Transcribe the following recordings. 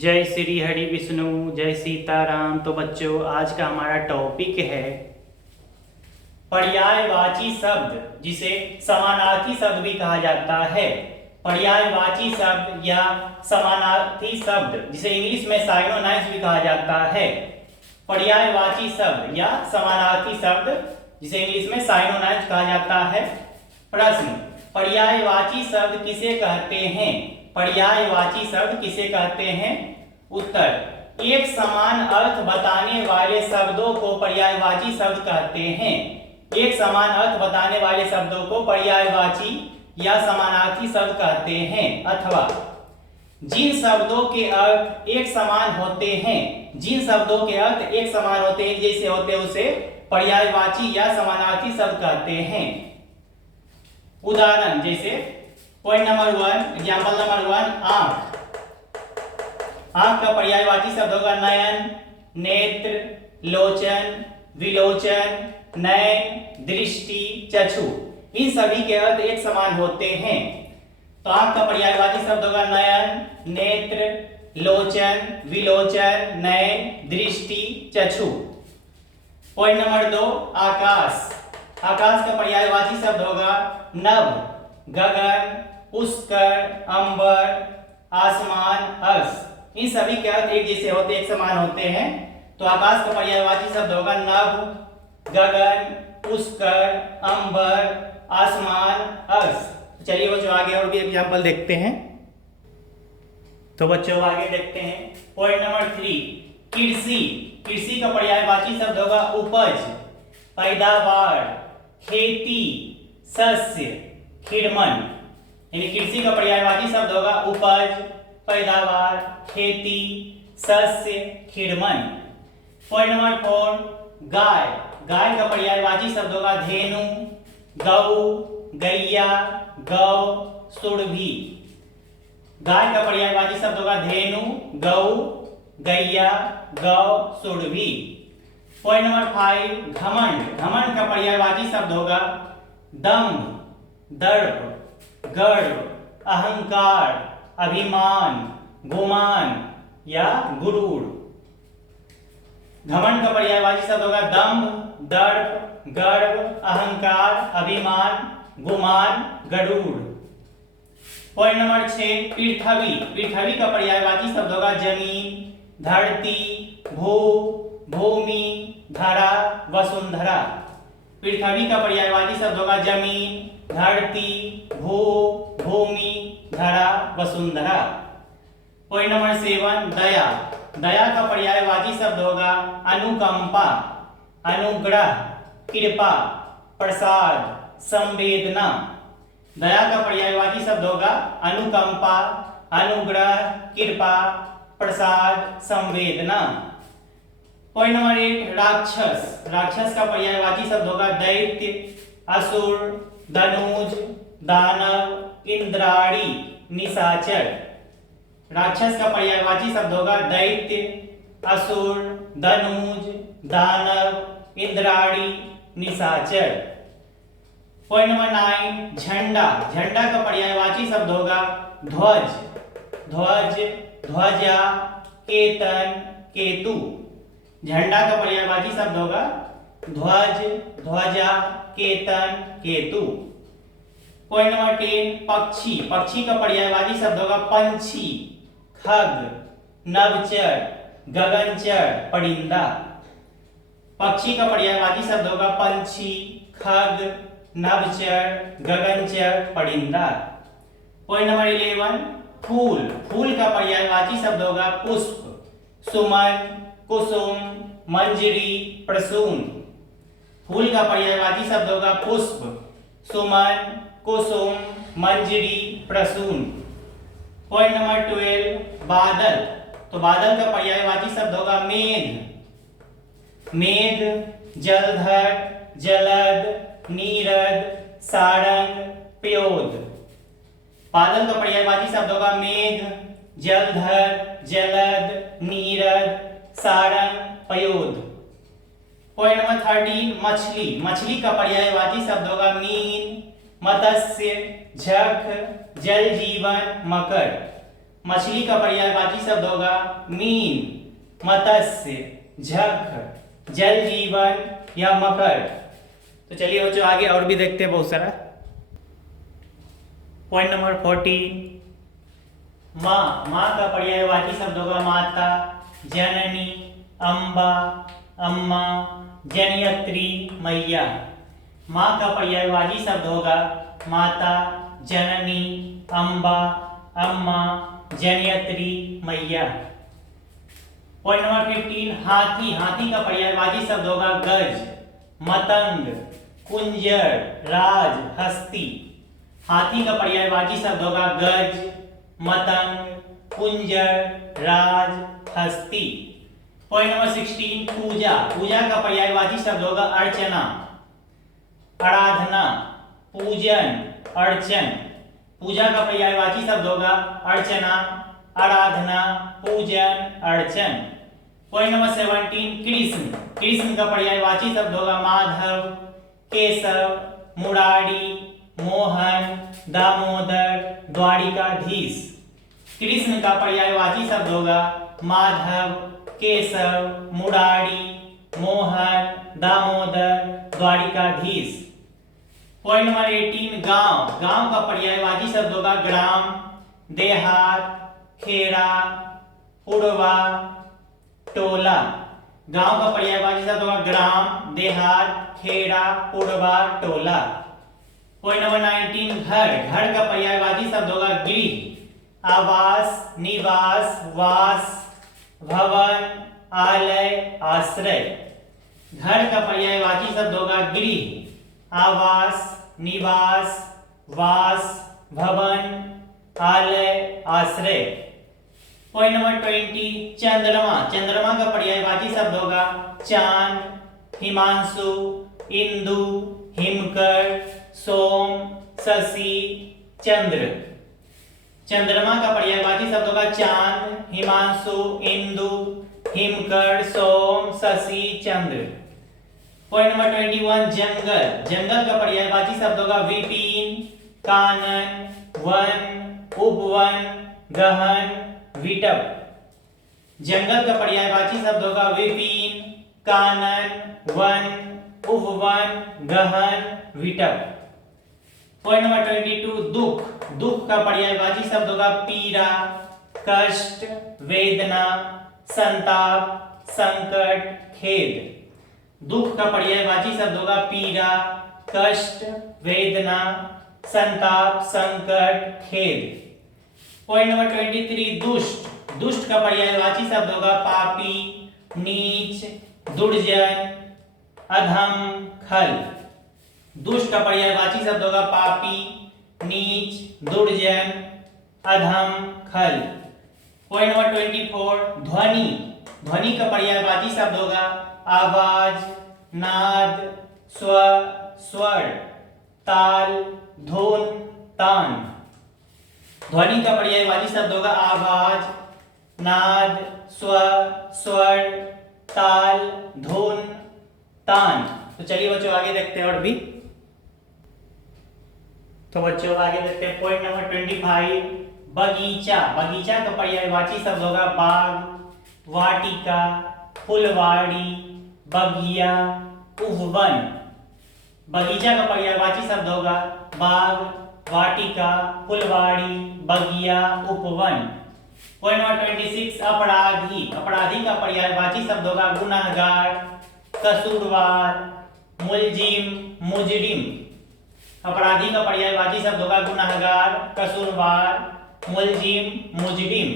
जय श्री हरि विष्णु, जय सीताराम। तो बच्चों, आज का हमारा टॉपिक है पर्यायवाची शब्द, जिसे समानार्थी शब्द भी कहा जाता है। पर्यायवाची शब्द या समानार्थी शब्द, जिसे इंग्लिश में साइनोनाइम्स भी कहा जाता है। पर्यायवाची शब्द या समानार्थी शब्द, जिसे इंग्लिश में साइनोनाइम्स कहा जाता है। प्रश्न: पर्यायवाची शब्द किसे कहते हैं? पर्यायवाची शब्द किसे कहते हैं? उत्तर: एक समान अर्थ बताने वाले शब्दों को पर्यायवाची शब्द कहते हैं। एक समान अर्थ बताने वाले शब्दों को पर्यायवाची या समानार्थी शब्द कहते हैं। अथवा जिन शब्दों के अर्थ एक समान होते हैं, जिन शब्दों के अर्थ एक समान होते हैं, जैसे होते हैं, उसे पर्यायवाची या समानार्थी शब्द कहते हैं। उदाहरण जैसे पॉइंट नंबर 1, एग्जांपल नंबर 1, आंख। आंख का पर्यायवाची शब्द होगा नयन, नेत्र, लोचन, विलोचन, नयन, दृष्टि, चक्षु। इन सभी के अर्थ एक समान होते हैं। तो आंख का पर्यायवाची शब्द होगा नयन, नेत्र, लोचन, विलोचन, नयन, दृष्टि, चक्षु। पॉइंट नंबर 2, आकाश। आकाश का पर्यायवाची शब्द होगा नभ, गगन, पुष्कर, अंबर, आसमान, अर्श। इन सभी के अर्थ एक जैसे होते, एक समान होते हैं। तो आकाश का पर्यायवाची शब्द होगा नभ, गगन, पुष्कर, अंबर, आसमान, अर्श। चलिए बच्चों, आगे और भी एग्जांपल देखते हैं। तो बच्चों आगे देखते हैं। पॉइंट नंबर 3, कृषि। कृषि का पर्यायवाची शब्द होगा उपज, पैदावार, खेती, शस्य, खिड़मन। यानी कृषि का पर्यायवाची शब्द होगा उपज, पैदावार, खेती, शस्य, खिड़मन। पॉइंट नंबर 4, गाय। गाय का पर्यायवाची शब्द होगा धेनु, गऊ, गैया, गौ, सुरभि। गाय का पर्यायवाची शब्द होगा धेनु, गऊ, गैया, गौ, सुरभि। पॉइंट नंबर 5, घमंड। घमंड का पर्यायवाची शब्द होगा दंभ, दर्प, गर्व, अहंकार, अभिमान, गुमान या गुरूर। घमंड का पर्यायवाची शब्द होगा दंभ, दर्प, गर्व, अहंकार, अभिमान, गुमान, गरूर। पॉइंट नंबर 6, पृथ्वी। पृथ्वी का पर्यायवाची शब्द होगा जमीन, धरती, भू, भूमि, धरा, वसुंधरा। पृथ्वी का पर्यायवाची शब्द होगा जमीन, धरती, भू, भूमि, धरा, वसुंधरा। पॉइंट नंबर 7, दया। दया का पर्यायवाची शब्द होगा अनुकंपा, अनुग्रह, कृपा, प्रसाद, संवेदना। दया का पर्यायवाची शब्द होगा अनुकंपा, अनुग्रह, कृपा, प्रसाद, संवेदना। पॉइंट नंबर 8, राक्षस। राक्षस का पर्यायवाची शब्द होगा दैत्य, असुर, धनुज, दानव, इंद्राणी, निशाचर। राक्षस का पर्यायवाची शब्द होगा दैत्य, असुर, धनुज, दानव, इंद्राणी, निशाचर। पॉइंट नंबर 9, झंडा। झंडा का पर्यायवाची शब्द होगा ध्वज, ध्वज, ध्वजा, केतन, केतु। झंडा का पर्यायवाची शब्द होगा ध्वज, ध्वजा, केतन, केतु। पॉइंट नंबर 10, पक्षी। पक्षी का पर्यायवाची शब्द होगा पंछी, खग, नभचर, गगनचर, परिंदा। पक्षी का पर्यायवाची शब्द होगा पंछी, खग, नभचर, गगनचर, परिंदा। पॉइंट नंबर 11, फूल। फूल का पर्यायवाची शब्द होगा पुष्प, सुमन, कुसुम, मंजरी, प्रसून। फूल का पर्यायवाची शब्द होगा पुष्प, सुमन, कुसुम, मंजरी, प्रसून। पॉइंट नंबर 12, बादल। तो बादल का पर्यायवाची शब्द होगा मेघ, मेघ, जलधर, जलद, नीरद, सारंग, प्योद। बादल का पर्यायवाची शब्द होगा मेघ, जलधर, जलद, नीरद, सारंग, पयोद। पॉइंट नंबर 13, मछली। मछली का पर्यायवाची शब्द होगा मीन, मत्स्य, झख, जल जीवन, मकर। मछली का पर्यायवाची शब्द होगा मीन, मत्स्य, झक, जल जीवन या मकर। तो चलिए बच्चों आगे और भी देखते हैं बहुत सारा। पॉइंट नंबर 14, माँ। माँ का पर्यायवाची शब्द होगा माता, जननी, अम्बा, अम्मा, जनयत्री, मैया। माँ का पर्यायवाची शब्द होगा माता, जननी, अम्बा, अम्मा, जनयत्री, मैया। पॉइंट नंबर 15, हाथी। हाथी का पर्यायवाची शब्द होगा गज, मतंग, कुंजर, राज, हस्ती। हाथी का पर्यायवाची शब्द होगा गज, मतंग, कुंजर, राज, हस्ती। पॉइंट नंबर 16, पूजा। पूजा का पर्यायवाची शब्द होगा अर्चना, आराधना, पूजन, अर्चन। पूजा का पर्यायवाची शब्द होगा अर्चना, आराधना, पूजन, अर्चन। Point number 17, Krishna. कृष्ण का पर्यायवाची शब्द होगा माधव, केशव, मुरारी, मोहन, दामोदर, द्वारिकाधीश। कृष्ण का पर्यायवाची शब्द होगा माधव, केशव, मुरारी, मोहन, दामोदर, द्वारिकाधीश। पॉइंट नंबर 18, गांव। गांव का पर्यायवाची शब्द होगा ग्राम, देहात, खेड़ा, पुरवा, टोला। गांव का पर्यायवाची शब्द होगा ग्राम, देहात, खेड़ा, पुरवा, टोला। पॉइंट नंबर 19, घर। घर का पर्यायवाची शब्द होगा गृह, आवास, निवास, वास, भवन, आलय, आश्रय। घर का पर्यायवाची शब्द होगा गृह, आवास, निवास, वास, भवन, आलय, आश्रय। पॉइंट नंबर 20, चंद्रमा। चंद्रमा का पर्यायवाची शब्द होगा चांद, हिमांशु, इंदु, हिमकर, सोम, शशि, चंद्र। चंद्रमा का पर्यायवाची शब्द होगा चांद, हिमांशु, इंदु, हिमकर, सोम, शशि, चंद्र। पॉइंट नंबर 21, जंगल। जंगल का पर्यायवाची शब्द होगा विपिन, कानन, वन, उपवन, गहन, विटप। जंगल का पर्यायवाची शब्द होगा विपिन, कानन, वन, उपवन, गहन, विटप। पॉइंट नंबर 22, दुख। दुख का पर्यायवाची शब्द होगा पीड़ा, कष्ट, वेदना, संताप, संकट, खेद। दुख का पर्यायवाची शब्द होगा पीड़ा, कष्ट, वेदना, संताप, संकट, खेद। पॉइंट नंबर 23, दुष्ट। दुष्ट का पर्यायवाची शब्द होगा पापी, नीच, दुर्जन, अधम, खल। दुष्ट का पर्यायवाची शब्द होगा पापी, नीच, दुर्जन, अधम, खल। पॉइंट नंबर 24, ध्वनि। ध्वनि का पर्यायवाची शब्द होगा आवाज, नाद, स्वर, स्वर, ताल, धुन, तान। ध्वनि का पर्यायवाची शब्द होगा आवाज, नाद, स्वर, स्वर, ताल, धुन, तान। तो चलिए बच्चों आगे देखते हैं और भी। तो बच्चों आगे देखते हैं पॉइंट नंबर 25, बगीचा। बगीचा का पर्यायवाची शब्द होगा बाग, वाटिका, फुलवाड़ी, बगिया, उपवन। बगीचा का पर्यायवाची शब्द होगा बाग, वाटिका, फुलवाड़ी, बगिया, उपवन। पॉइंट नंबर 26, अपराधी। अपराधी का पर्यायवाची शब्द होगा गुनहगार, कसूरवार, मुलजिम, मुजरिम। अपराधी का पर्यायवाची शब्द होगा गुनहगार, कसूरवार, मुलजिम, मुजरिम।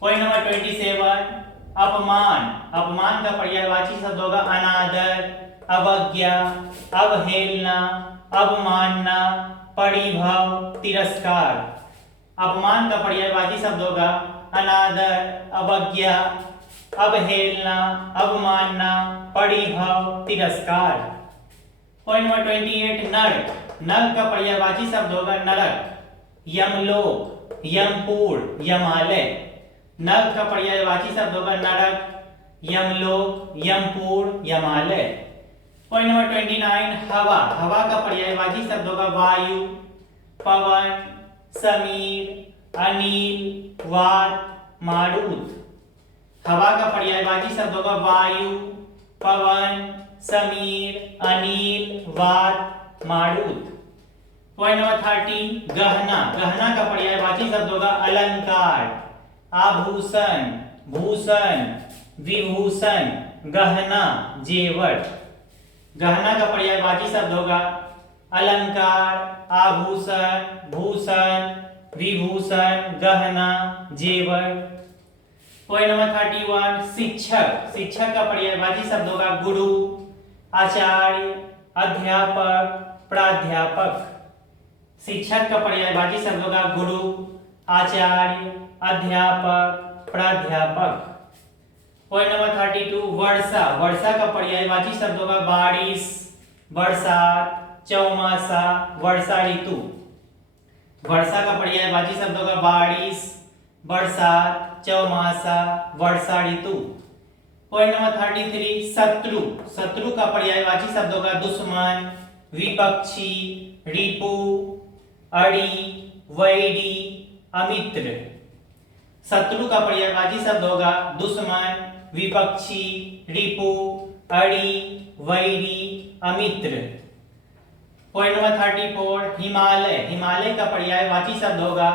पॉइंट नंबर 27, अपमान। अपमान का पर्यायवाची शब्द होगा अनादर, अवज्ञा, अवहेलना, अवमानना, परिभव, तिरस्कार। अपमान का पर्यायवाची शब्द होगा अनादर, अवज्ञा, अवहेलना, अवमानना, परिभव, तिरस्कार। पॉइंट नंबर 28, नरक। नरक का पर्यायवाची शब्द होगा नरक, यमलोक, यमपुर, यमालय। नरक का पर्यायवाची शब्द होगा नरक, यमलोक, यमपुर, यमालय। पॉइंट नंबर 29, हवा। हवा का पर्यायवाची शब्द होगा वायु, पवन, समीर, अनिल, वात, मारुत। हवा का पर्यायवाची शब्द होगा वायु, पवन, समीर, अनिल, वात, मारुत। पॉइंट नंबर 30 गहना। गहना का पर्यायवाची शब्द होगा अलंकार, आभूषण, भूषण, विभूषण, गहना, जेवर। गहना का पर्यायवाची शब्द होगा अलंकार, आभूषण, भूषण, विभूषण, गहना, जेवर। पॉइंट नंबर 31 शिक्षक। शिक्षक का पर्यायवाची शब्द होगा गुरु, आचार्य, अध्यापक, प्राध्यापक। शिक्षक का पर्यायवाची शब्द होगा गुरु, आचार्य, अध्यापक, प्राध्यापक। पॉइंट नंबर 32 वर्षा। वर्षा का पर्यायवाची शब्द होगा बारिश, बरसात, चौमासा, वर्षा ऋतु। वर्षा का पर्यायवाची शब्द होगा बारिश, बरसात, चौमासा, वर्षा ऋतु। पॉइंट नंबर 33 शत्रु। शत्रु का पर्यायवाची शब्द होगा दुश्मन, विपक्षी, रिपु, अड़ी, वैरी, अमित्र। शत्रु का पर्यायवाची शब्द होगा दुश्मन, विपक्षी, रिपु, अड़ी, वैरी, अमित्र। Point number 34 Himalaya. हिमालय का पर्यायवाची शब्द होगा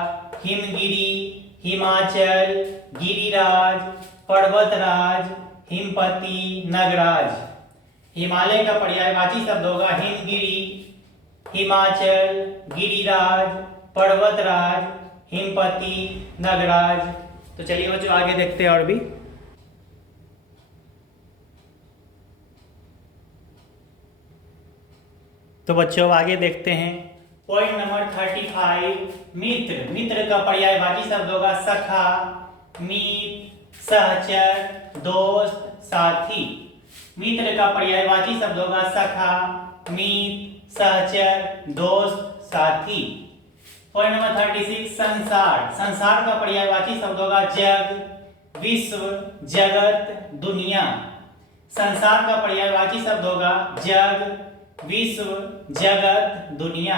हिमगिरी, हिमाचल, गिरिराज, पर्वतराज, हिमपति, नगराज। हिमालय का पर्यायवाची शब्द होगा हिमगिरी, हिमाचल, गिरिराज, पर्वतराज, हिमपति, नगराज। तो चलिए बच्चों आगे देखते हैं और भी। तो बच्चों आगे देखते हैं। पॉइंट नंबर 35 मित्र। मित्र का पर्यायवाची शब्द होगा सखा, मीत, सहचर, दोस्त, साथी। मित्र का पर्यायवाची शब्द होगा सखा, मीत, सहचर, दोस्त, साथी। पॉइंट नंबर 36 संसार। संसार का पर्यायवाची शब्द होगा जग, विश्व, जगत, दुनिया। संसार का पर्यायवाची शब्द होगा जग, विश्व, जगत, दुनिया।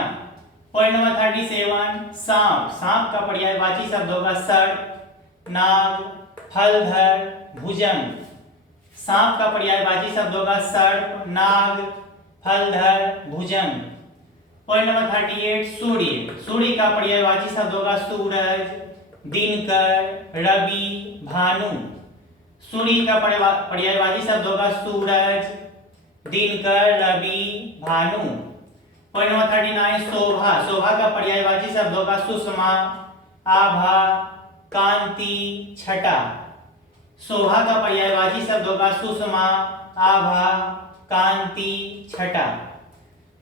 पॉइंट नंबर 37 सांप। सांप का पर्यायवाची शब्द होगा सर्प, नाग, फलधर, भुजंग। सांप का पर्यायवाची शब्द होगा सर्प, नाग, फलधर, भुजंग। पॉइंट नंबर 38 सूर्य। सूर्य का पर्यायवाची शब्द होगा सूरज, दिनकर, रवि, भानु। सूर्य का पर्यायवाची शब्द होगा सूरज, दिनकर, रवि, भानु। पॉइंट नंबर 39 शोभा। शोभा का पर्यायवाची शब्द होगा सुषमा, आभा, कांति, छटा। शोभा का पर्यायवाची शब्द होगा सुषमा, आभा, कांति, छटा।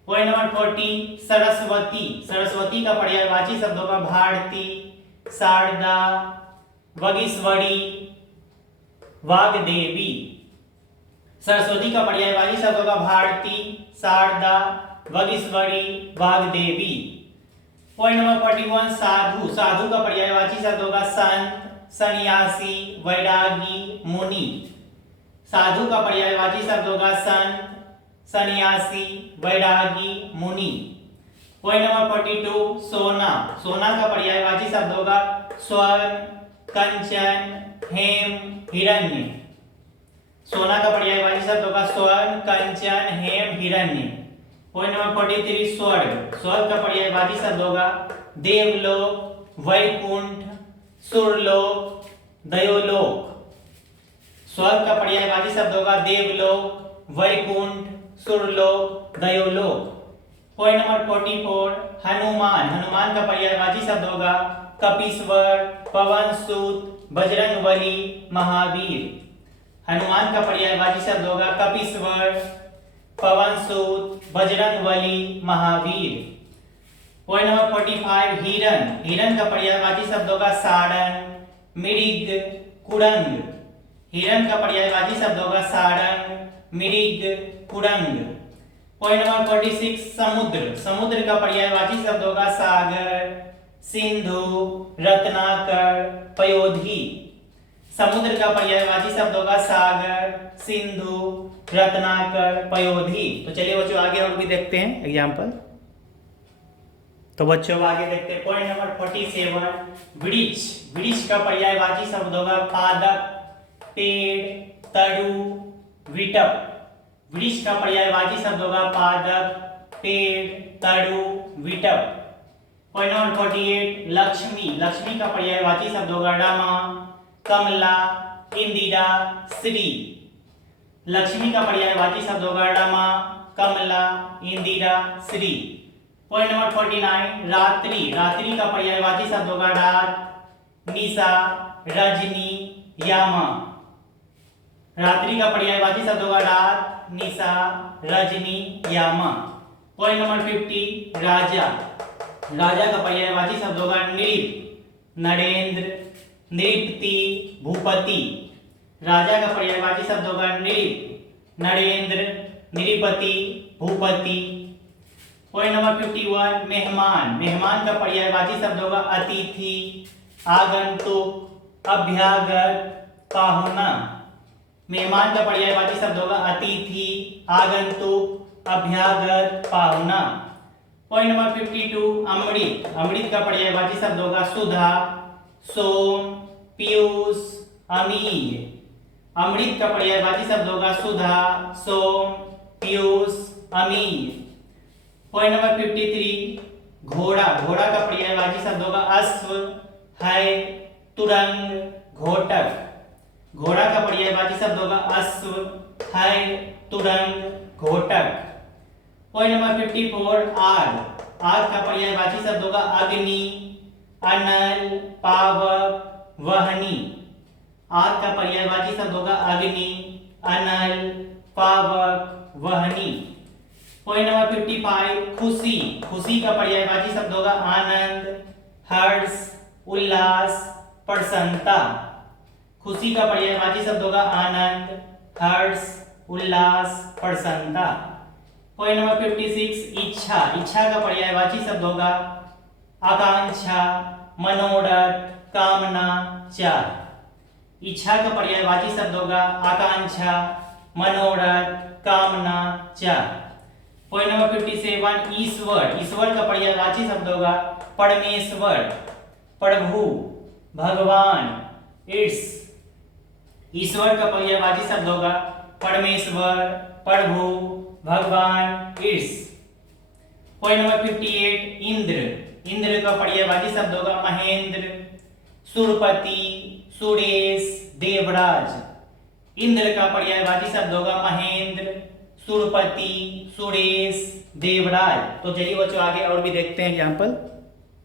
Point number 40 Saraswati. सरस्वती का पर्यायवाची शब्द होगा भारती, शारदा, वगीश्वरी, वाग्देवी। सरस्वती का पर्यायवाची शब्द होगा भारती, शारदा, वगीश्वरी, वाग्देवी। पॉइंट नंबर 41 साधु। साधु का पर्यायवाची शब्द होगा संत, सन्यासी, वैरागी, मुनि। साधु का पर्यायवाची शब्द होगा संत, सन्यासी, वैरागी, मुनि। पॉइंट नंबर 42 सोना। सोना का पर्यायवाची शब्द होगा स्वर्ण, कंचन, हेम, हिरण्य। सोना का पर्यायवाची शब्द होगा स्वर्ण, कंचन, हेम, हिरण्य। पॉइंट नंबर 43 स्वर्ग। स्वर्ग का पर्यायवाची शब्द होगा देवलोक, वैकुंठ, सुरलोक, दयोलोक। स्वर्ग का पर्यायवाची शब्द होगा देवलोक, वैकुंठ, सुरलोक, दयोलोक। Point number 44 Hanuman. हनुमान का पर्यायवाची शब्द होगा कपीश्वर, पवनसुत, बजरंगबली, महावीर। हनुमान का पर्यायवाची शब्द होगा कपीश्वर, पवनसुत, बजरंगबली, महावीर। पॉइंट नंबर 45 हिरण। हिरण का पर्यायवाची शब्द होगा सारंग, मृग, कुरंग। हिरण का पर्यायवाची शब्द होगा सारंग, मृग, कुरंग। पॉइंट नंबर 46 समुद्र। समुद्र का पर्यायवाची शब्द होगा सागर, सिंधु, रत्नाकर, पयोधी। समुद्र का पर्यायवाची शब्द होगा सागर, सिंधु, रत्नाकर, पयोधी। तो चलिए बच्चों आगे और भी देखते हैं एग्जाम्पल। तो बच्चों अब आगे देखते हैं पॉइंट नंबर 47 वृक्ष। वृक्ष का पर्यायवाची शब्द होगा पादप, पेड़, तरु, विटप। वृक्ष का पर्यायवाची शब्द होगा पादप, पेड़, तरु, विटप। Point number 48 Lakshmi. लक्ष्मी का पर्यायवाची शब्द होगा रमा, कमला, इंदिरा, श्री। लक्ष्मी का पर्यायवाची शब्द होगा रमा, कमला, इंदिरा, श्री। पॉइंट नंबर 49 रात्रि। रात्रि का पर्यायवाची शब्द होगा रात, निशा, रजनी, यामा। रात्रि का पर्यायवाची शब्द होगा रात, निशा, रजनी, यामा। पॉइंट नंबर 50 राजा। राजा का पर्यायवाची शब्द होगा नृप, नरेंद्र, नृपति, भूपति। राजा का पर्यायवाची शब्द होगा नृप, नरेंद्र, नृपति, भूपति। पॉइंट नंबर 51 मेहमान। मेहमान का पर्यायवाची शब्द होगा अतिथि, आगंतुक, अभ्यागत, पाहुना। मेहमान का पर्यायवाची शब्द होगा अतिथि, आगंतुक, अभ्यागत, पाहुना। पॉइंट नंबर 52 अमृत। अमृत का पर्यायवाची शब्द होगा सुधा, सोम, पीयूष, अमीय। अमृत का पर्यायवाची शब्द होगा सुधा, सोम, पीयूष, अमीय। पॉइंट नंबर 53 घोड़ा। घोड़ा का पर्यायवाची शब्द होगा अश्व, है, तुरंग, घोटक। घोड़ा का पर्यायवाची शब्द होगा अश्व, है, तुरंग, घोटक। पॉइंट नंबर 54 आग। आग का पर्यायवाची शब्द होगा अग्नि, अनल, पावक, वहनी। आग का पर्यायवाची शब्द होगा अग्नि, अनल, पावक, वहनी। पॉइंट नंबर 55 खुशी। खुशी का पर्यायवाची शब्द होगा आनंद, हर्ष, उल्लास, प्रसन्नता। खुशी का पर्यायवाची शब्द होगा आनंद, हर्ष, उल्लास, प्रसन्नता। पॉइंट नंबर 56 इच्छा। इच्छा का पर्यायवाची शब्द होगा आकांक्षा, मनोरथ, कामना, चाह। इच्छा का पर्यायवाची शब्द होगा आकांक्षा, मनोरथ, कामना, चाह। पॉइंट नंबर 57 ईश्वर। ईश्वर का पर्यायवाची शब्द होगा परमेश्वर, प्रभु, भगवान, ईश। ईश्वर का पर्यायवाची शब्द होगा परमेश्वर, प्रभु, भगवान, ईश। Point number 58 Indra. इंद्र का पर्यायवाची शब्द होगा महेंद्र, सुरपति, सुरेश, देवराज। इंद्र का पर्यायवाची शब्द होगा महेंद्र, सुरपति, सुरेश, देवराज। तो चलिए बच्चों आगे और भी देखते हैं एग्जाम्पल।